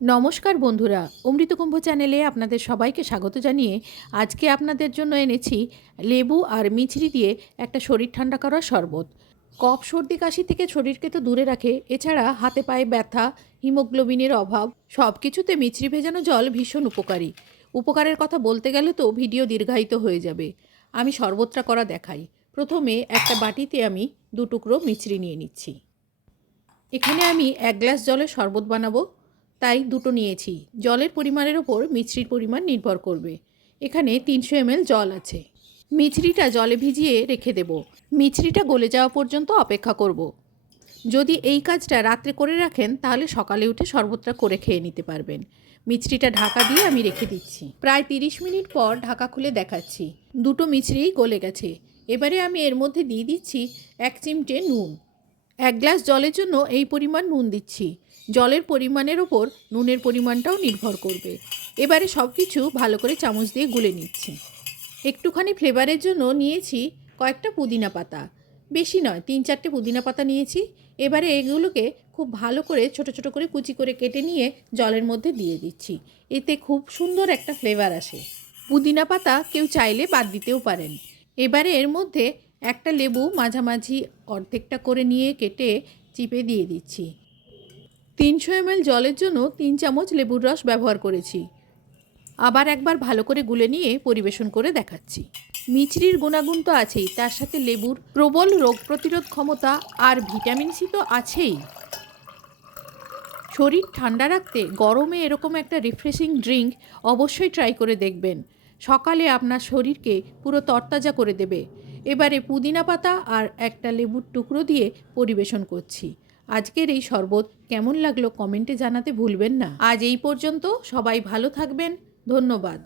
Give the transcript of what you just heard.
নমস্কার বন্ধুরা, অমৃতকুম্ভ চ্যানেলে আপনাদের সবাইকে স্বাগত জানিয়ে আজকে আপনাদের জন্য এনেছি লেবু আর মিছরি দিয়ে একটা শরীর ঠান্ডা করার শরবত। কফ, সর্দি, কাশি থেকে শরীরকে তো দূরে রাখে, এছাড়া হাতে পায়ে ব্যথা, হিমোগ্লোবিনের অভাব সব কিছুতে মিছরি ভেজানো জল ভীষণ উপকারী। উপকারের কথা বলতে গেলে তো ভিডিও দীর্ঘায়িত হয়ে যাবে। আমি শরবতটা করা দেখাই। প্রথমে একটা বাটিতে আমি দু টুকরো মিছরি নিয়ে নিচ্ছি। এখানে আমি এক গ্লাস জলে শরবত বানাবো। তাই দুটো নিয়েছি। জলের পরিমাণের ওপর মিছরির পরিমাণ নির্ভর করবে। এখানে তিনশো এমএল জল আছে। মিছরিটা জলে ভিজিয়ে রেখে দেব। মিছরিটা গলে যাওয়া পর্যন্ত অপেক্ষা করব। যদি এই কাজটা রাত্রে করে রাখেন, তাহলে সকালে উঠে শরবতটা করে খেয়ে নিতে পারবেন। মিছরিটা ঢাকা দিয়ে আমি রেখে দিচ্ছি। প্রায় তিরিশ মিনিট পর ঢাকা খুলে দেখাচ্ছি। দুটো মিছরিই গলে গেছে। এবারে আমি এর মধ্যে দিয়ে দিচ্ছি এক চিমটে নুন। এক গ্লাস জলের জন্য এই পরিমাণ নুন দিচ্ছি। জলের পরিমাণের ওপর নুনের পরিমাণটাও নির্ভর করবে। এবারে সব কিছু ভালো করে চামচ দিয়ে গুলে নিচ্ছি। একটুখানি ফ্লেভারের জন্য নিয়েছি কয়েকটা পুদিনা পাতা। বেশি নয়, তিন চারটে পুদিনা পাতা নিয়েছি। এবারে এগুলোকে খুব ভালো করে, ছোট ছোট করে কুচি করে কেটে নিয়ে জলের মধ্যে দিয়ে দিচ্ছি। এতে খুব সুন্দর একটা ফ্লেভার আসে। পুদিনা পাতা কেউ চাইলে বাদ দিতেও পারেন। এবারে এর মধ্যে একটা লেবু মাঝামাঝি অর্ধেকটা করে নিয়ে কেটে চিপে দিয়ে দিচ্ছি। তিনশো এমএল জলের জন্য তিন চামচ লেবুর রস ব্যবহার করেছি। আবার একবার ভালো করে গুলে নিয়ে পরিবেশন করে দেখাচ্ছি। মিছরির গুণাগুণ তো আছেই, তার সাথে লেবুর প্রবল রোগ প্রতিরোধ ক্ষমতা আর ভিটামিন সি তো আছেই। শরীর ঠান্ডা রাখতে গরমে এরকম একটা রিফ্রেশিং ড্রিঙ্ক অবশ্যই ট্রাই করে দেখবেন। সকালে আপনার শরীরকে পুরো তরতাজা করে দেবে। এবারে পুদিনা পাতা আর একটা লেবুর টুকরো দিয়ে পরিবেশন করছি। আজকের এই শরবত কেমন লাগল কমেন্টে জানাতে ভুলবেন না। আজ এই পর্যন্ত সবাই ভালো থাকবেন। ধন্যবাদ।